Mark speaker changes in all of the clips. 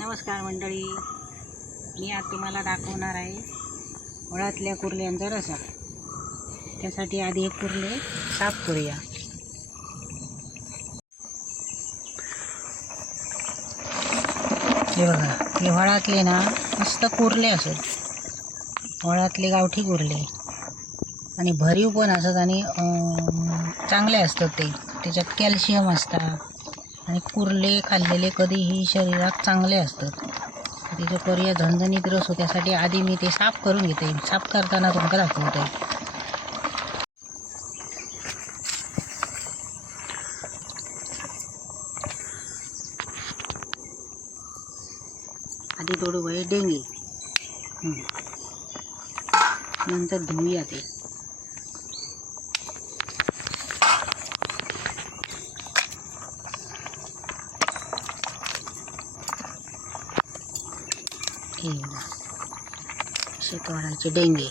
Speaker 1: नमस्कार मंडळी. मी आज तुम्हाला दाखवणार आहे मुळातल्या कुर्ल्यांचा रसा. त्यासाठी आधी एक कुर्ले साफ करूया. हे बघा हे वळातले ना मस्त कुर्ले असत वळातले गावठी कुर्ले. आणि भरीव पण असत आणि चांगले असतात ते. त्याच्यात कॅल्शियम असतात. आणि कुर्ले खाल्लेले कधीही शरीरात चांगले असतात. त्याचे पर्याय झणझणीत रस हो त्यासाठी आधी मी ते साफ करून घेते. साफ करताना तुमका दाखवते. आधी थोडं वय डेंगे. नंतर धुऊया ते हे बघा. शेतवाराचे डेंगे.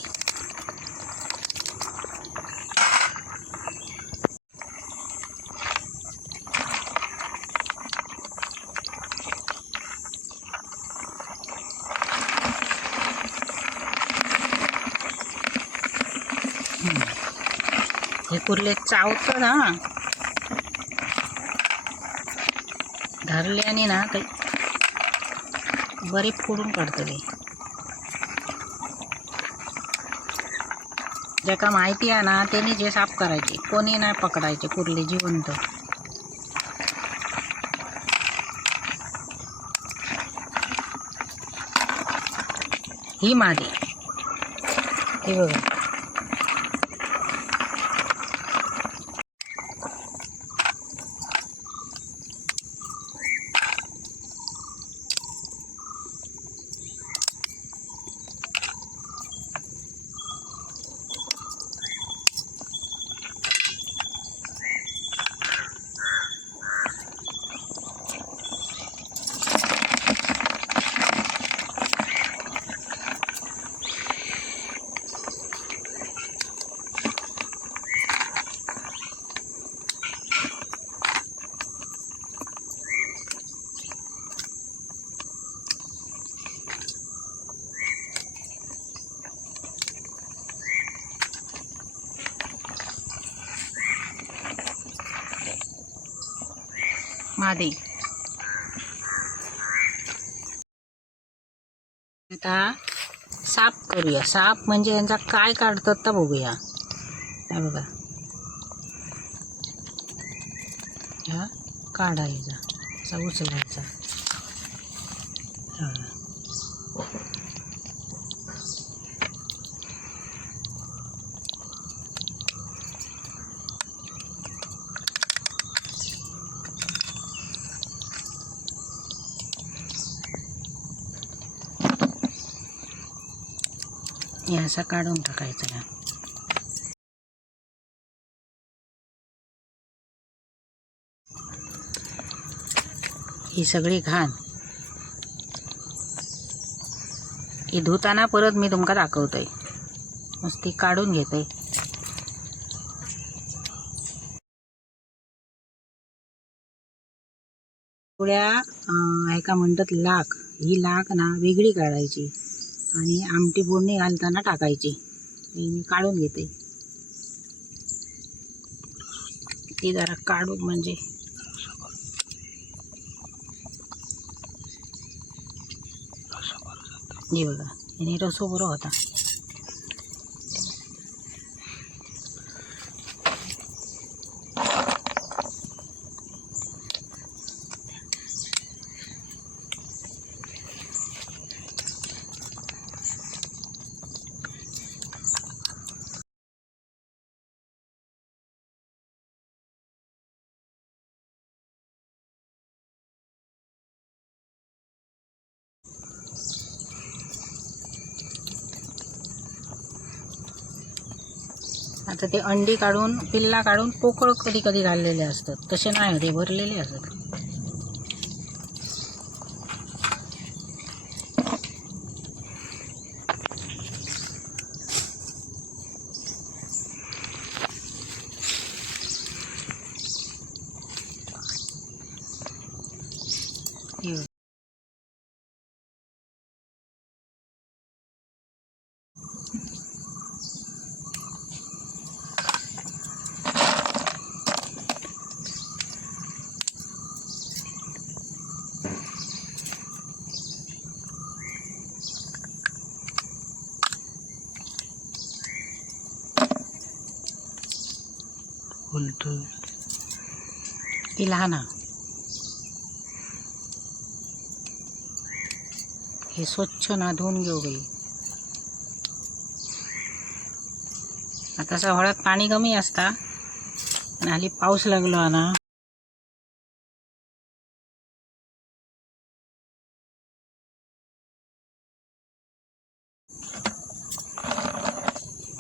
Speaker 1: हे कुर्ले चावतं ना. धरल्याने ना काही बरे फोडून काढतले ज्याका माहिती आहे ना त्यांनी जे साफ करायचे कोणी नाही पकडायचे कुर्ले जिवंत. ही मादी. हे बघा. महादेव. आता साप करूया. साप म्हणजे यांचा काय काढतात तर बघूया. काय बघा. हा? काढायचा. असा उचलायचा. असा काढून टाकायचा ना ही सगळी घाण. ही धुताना परत मी तुमका दाखवतोय. नुसती काढून घेतोय. थोड्या अं, एका म्हणतात लाख. ही लाख ना वेगळी काढायची. आणि आमटी फोडणी घालताना टाकायची. मी काढून घेते. ती जरा काढून म्हणजे हे बघा याने रसो बरो होता. ते अंडी काढून पिल्ला काढून पोकळ कधी कधी घाललेले असतात. तसे नाही होते भरलेले असतात हे बघ.
Speaker 2: बोलतो
Speaker 1: ती लहान हे स्वच्छ ना धुवून घेऊ बाई. आता असा हळद पाणी कमी असता. आणि हल्ली पाऊस लागलो ना.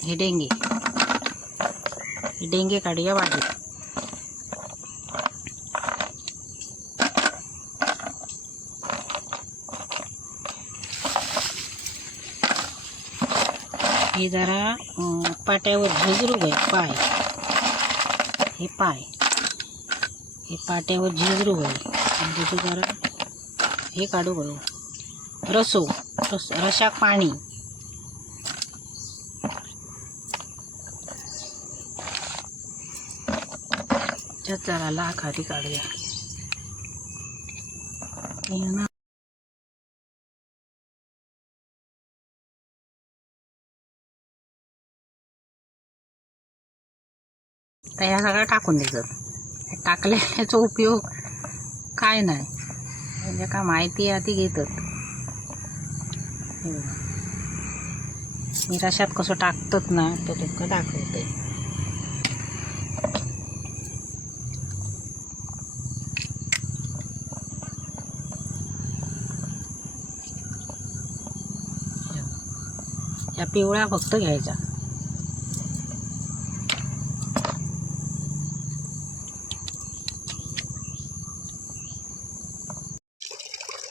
Speaker 1: हे डेंगे. डेंगे काढूया बाजूला हे जरा पाट्यावर झिजरू गय पाय. हे पाय. हे पाट्यावर झिजरू गय आणि जरा हे काढू गयो रसो रस रशाक पाणी. त्यात जरा लाख काढूया. हे तर ह्या सगळं टाकून द्यायचं टाकल्याचा उपयोग काय नाही. म्हणजे का माहिती आहे ती घेतात. हे मी रशात कसं टाकतात ना तो तुमका या पिवळ्या फक्त घ्यायच्या.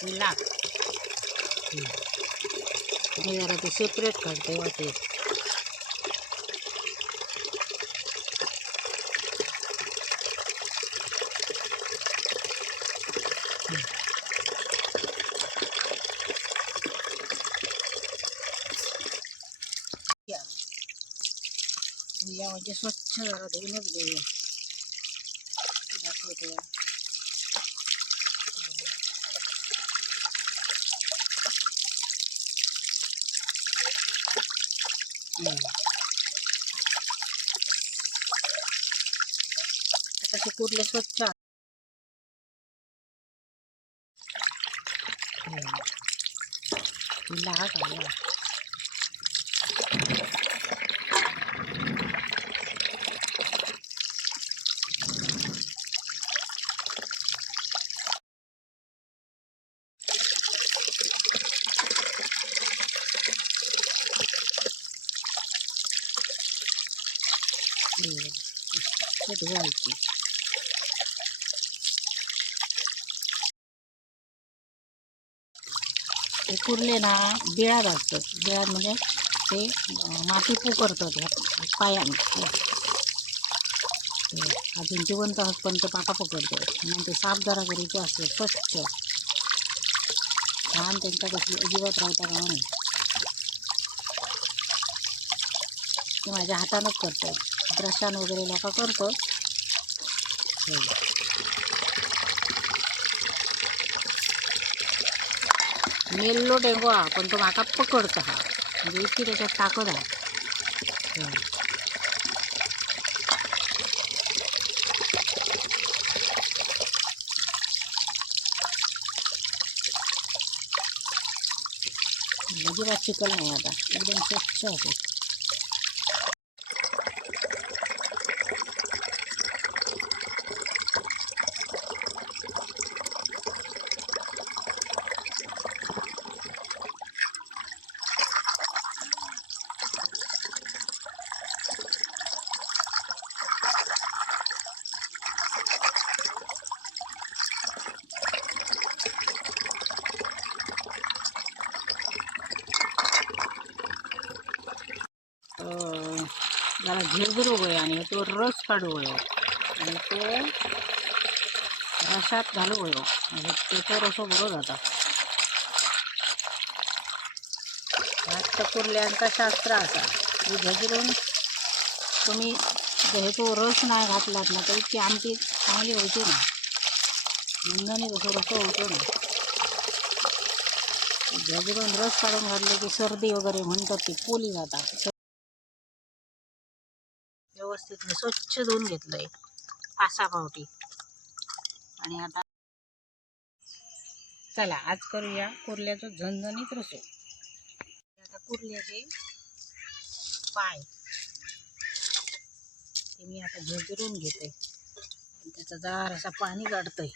Speaker 1: लाख मी जरा ते सेपरेट करते वाटेल या म्हणजे स्वच्छ जरा धुवूनच घेऊया दाखवते या. हम्म. तसे कुर्ले स्वच्छ हम्म. हिला हा घाला. हम्म. ते धुवायची ते कुरले ना बिळात असतात बिळात म्हणजे ते माती पुकरतात ह्या पायाने. अजून जिवंत हसपर्यंत पाका पकडतात म्हणून ते साफ जरा करीचे असते स्वच्छ. छान त्यांच्या कसली अजिबात राहता का नाही ते माझ्या हातानंच करतात. ब्रशान वगैरे लोक करतो. मेल्लो डेंगो हा पण तो माका पकडतो हा. म्हणजे इतकी त्याच्यात ताकद आहे. हं. अजिबात चिकल नाही आता. एकदम स्वच्छ असेल अं, जरा झिरझिर वय आणि तो काढू आणि तो रसात घालू वयो म्हणजे त्याचा रसो बरो जाता. हस्त कुर्ल्यांचा शास्त्र असा. की तुम्ही जर तो रस नाही घातलात ना तर इतकी आमटी चांगली होती ना. नंदाने तसं रस होतो ना. झजिरून रस काढून घातले की सर्दी वगैरे म्हणतात ती पोली जातात. व्यवस्थित स्वच्छ धुवून घेतलंय. पासा पावटी. आणि आता चला आज करूया कुर्ल्याचं झणझणीत रसो. आता कुर्ल्याचे पाय. ते मी आता झेजरून घेते. त्याचा जार असा पाणी काढतंय.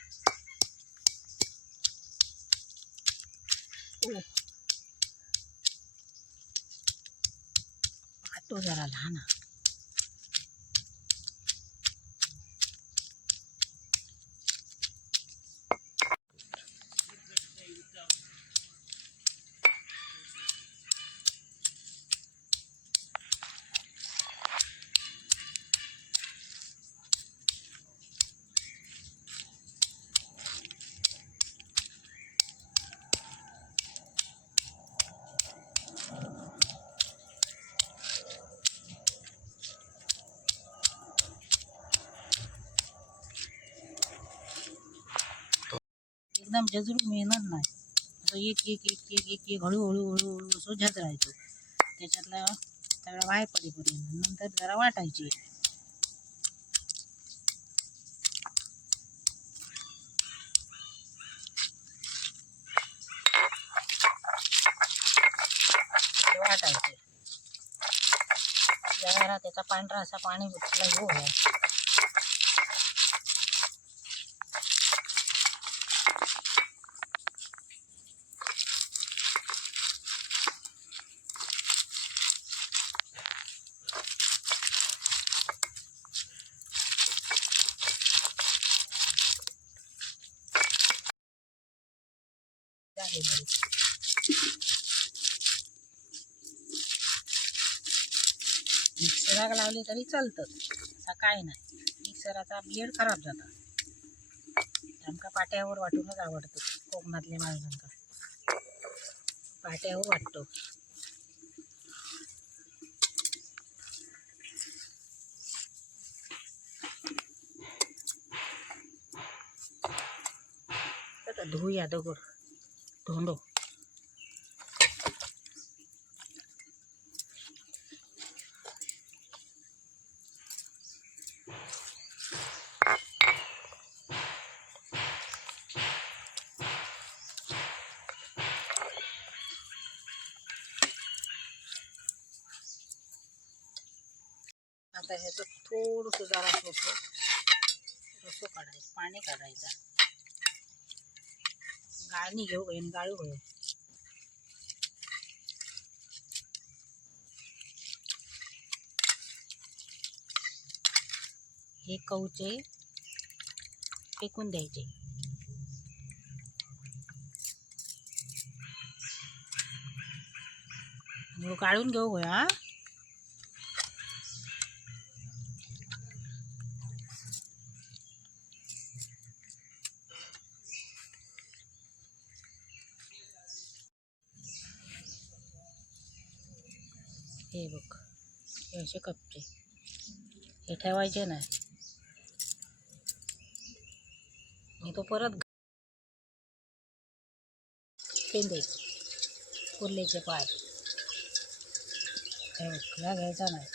Speaker 1: तो जरा लहान. हा. एकदम जजरून नाही. असं एक एक एक एक एक एक हळूहळू हळूहळू असं झज राहायचं. त्याच्यातला सगळा वाय पडेपर्यंत नंतर जरा वाटायची. ते वाटायचे. त्याचा पांढरा असा पाणी गुटला मिक्सराक लावली तरी चालतं. असा काय नाही. मिक्सराचा ब्लेड खराब जाता आमका पाट्यावर वाटूनच आवडतं. कोकणातल्या माणसांका पाट्यावर वाटतो. धुया दगड धोंडो आता ह्याचं थोडंसं जरा सोसं रसो काढायचं पाणी काढायचं. गाळणी घेऊ घेईन गाळू घेऊ हे कवचे फेकून द्यायचे आणि ह्यो गाळून घेऊ गया हा हे बघ दोनशे कपचे हे ठेवायचे नाही. मी तो परत पेंदे. कुर्लेचे पाय. हे घ्यायचा नाही.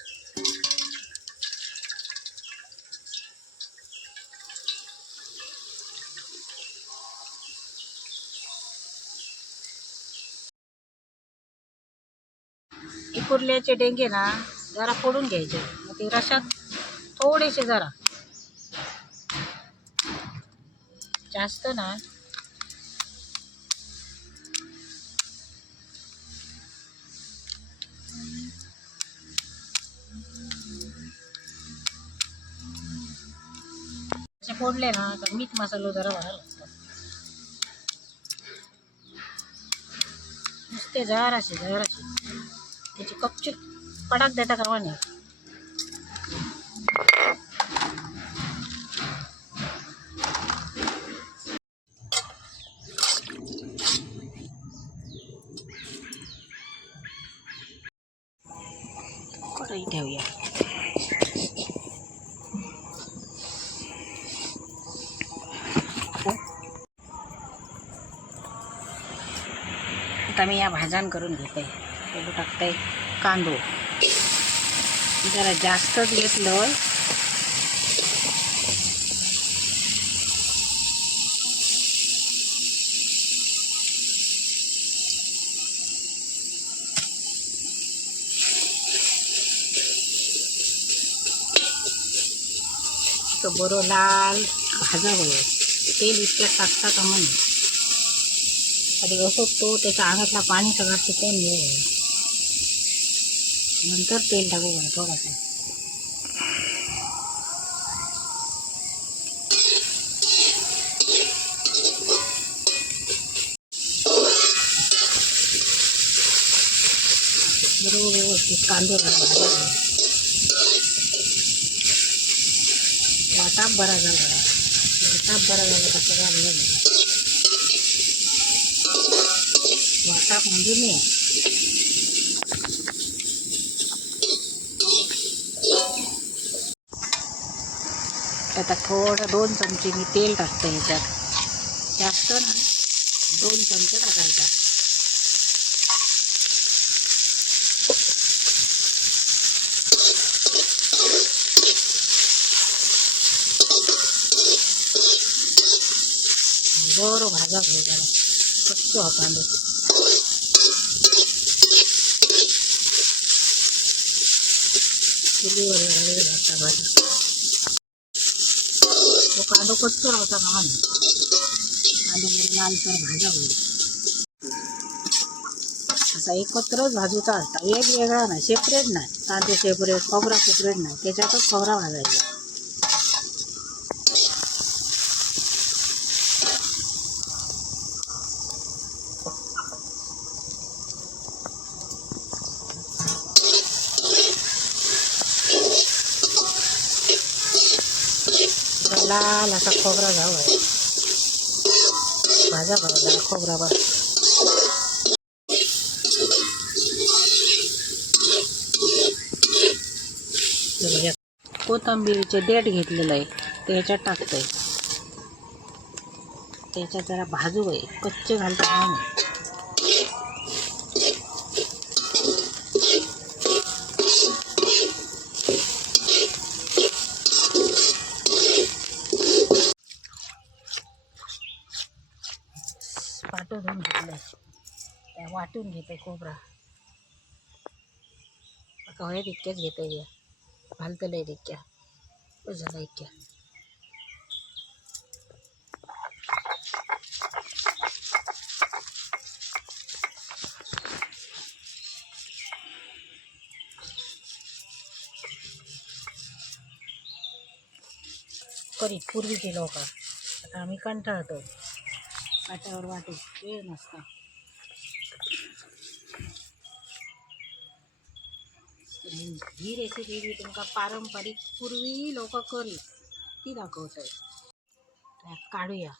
Speaker 1: हे कुर्ल्याचे डेंगे ना. जरा फोडून घ्यायचे. मग ते रशात थोडेसे जरा. जास्त ना. फोडले ना तर मीठ मसालो जरा भरायला लागतो. नुसते जराशे जराशी त्याची कपची पडाक देता करवा नाही कढई ठेवूया. आता मी या भाजान करून घेते टाकते कांदो. जरा जास्तच घेतलं. तो बरो लाल भाजावं तेल इतक्या टाकता का म्हणे? कधी असो तो त्याच्या अंगातला पाणी सगळं टिकून घ्यावं नंतर तेल टाकू बरं थोडासा. बरोबर व्यवस्थित कांदे भाजावे वाटाप बरा झाला. वाटाप बरा झाला का सगळा बरं झाला वाटाप म्हणजे नाही. आता थोडं दोन चमचे मी तेल टाकते ह्याच्यात. जास्त ना दोन चमचे टाकायचा. बरं भाजा होईल जरा फक्त हा कांदे चुलीवर भाजा कच्चो होता का मान कांदो भाज्या लालसर भाजा असा एकत्रच भाजूचा असता वेगवेगळा नाही सेपरेट नाही. कांदे सेपरेट खोबरा सेपरेट नाही. त्याच्यातच खोबरा भाजायचा थोडा खोबरा घाव खोबरा घ्यावा भाजा जरा खोबरा बरं हे डेट देठ घेतलेलं आहे ते ह्याच्यात टाकतंय. त्याच्यात जरा भाजू आहे कच्चे घालता नाही त्या वाटून घेते खोबरा कवळ्या तितक्याच घेते घालतलंय तितक्या झाला इतक्या कधी पूर्वी केलो का आता आम्ही कंटाळतो पाट्यावर वाटे. वेळ नसता ही रेसिपी मी तुमका पारंपरिक पूर्वी लोक करी ती दाखवत आहे काढूया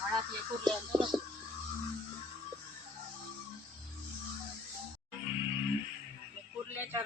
Speaker 1: मळातले कुर्ले आणले ना. हे कुर्ल्याच्या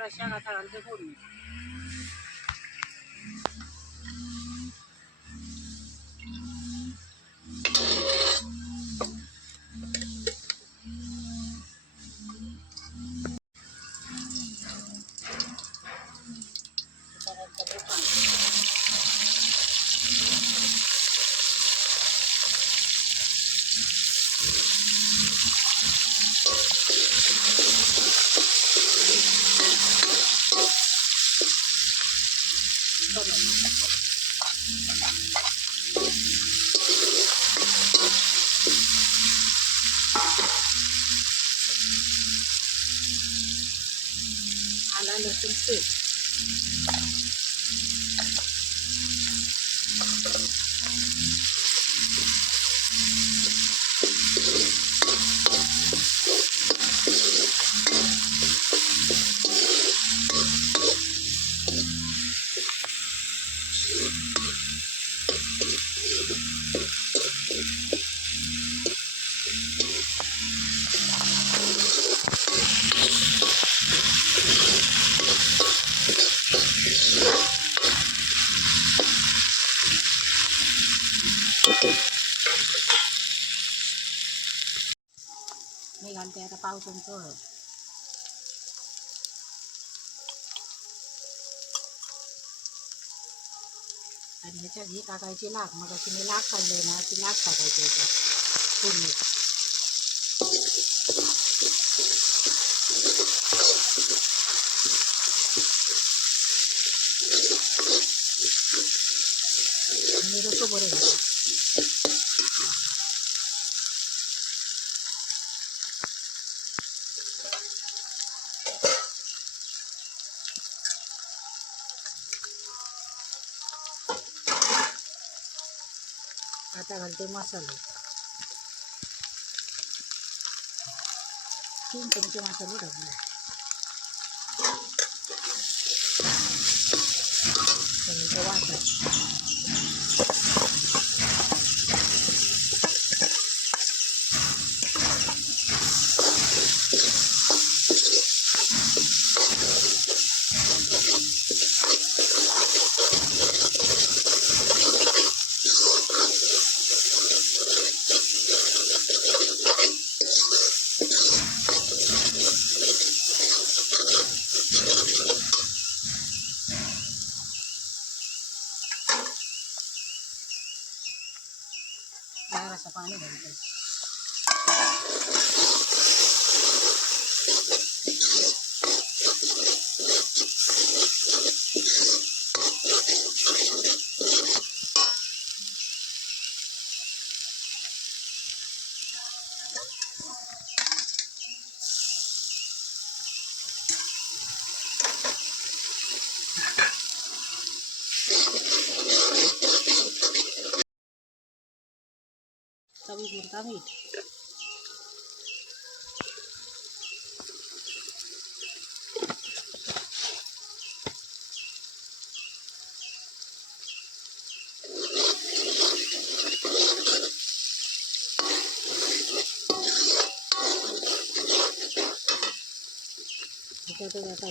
Speaker 1: आवडून पोळं आणि ह्याच्यात ही टाकायची लाख. मग मी लाख काढले ना ती लाख टाकायची पूर्ण. आता घालते मसाले तीन चमचे मसाले टाकले घालते पाणी घालते चवीपुरता मीठ ह्याच्यातच आता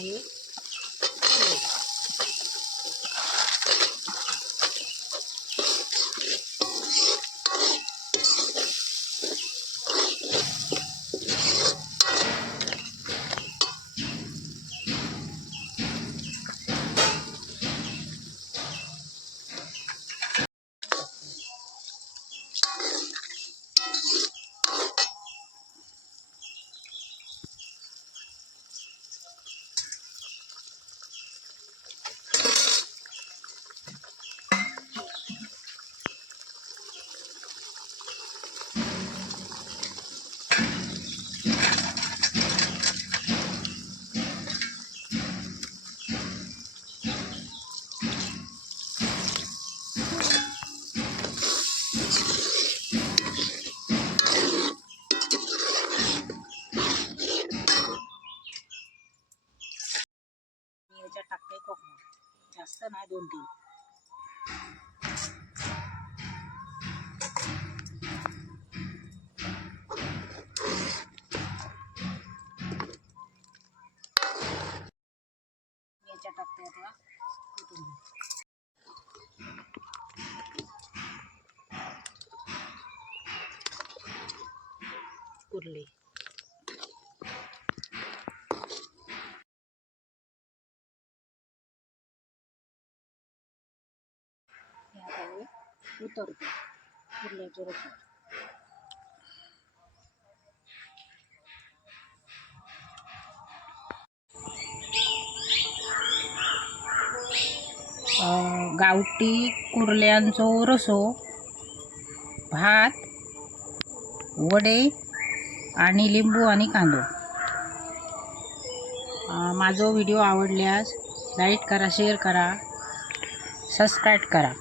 Speaker 1: जास्त नाही दोन तीन मी याच्यात टाकते आता कोथिंबीर कुर्ली हे आता हे उतरतो. कुर्ल्याचे रस गावठी कुर्ल्यांचो रसो भात वडे आणि लिंबू आणि कांदो. माझो व्हिडिओ आवडल्यास लाईक करा शेअर करा सबस्क्राईब करा.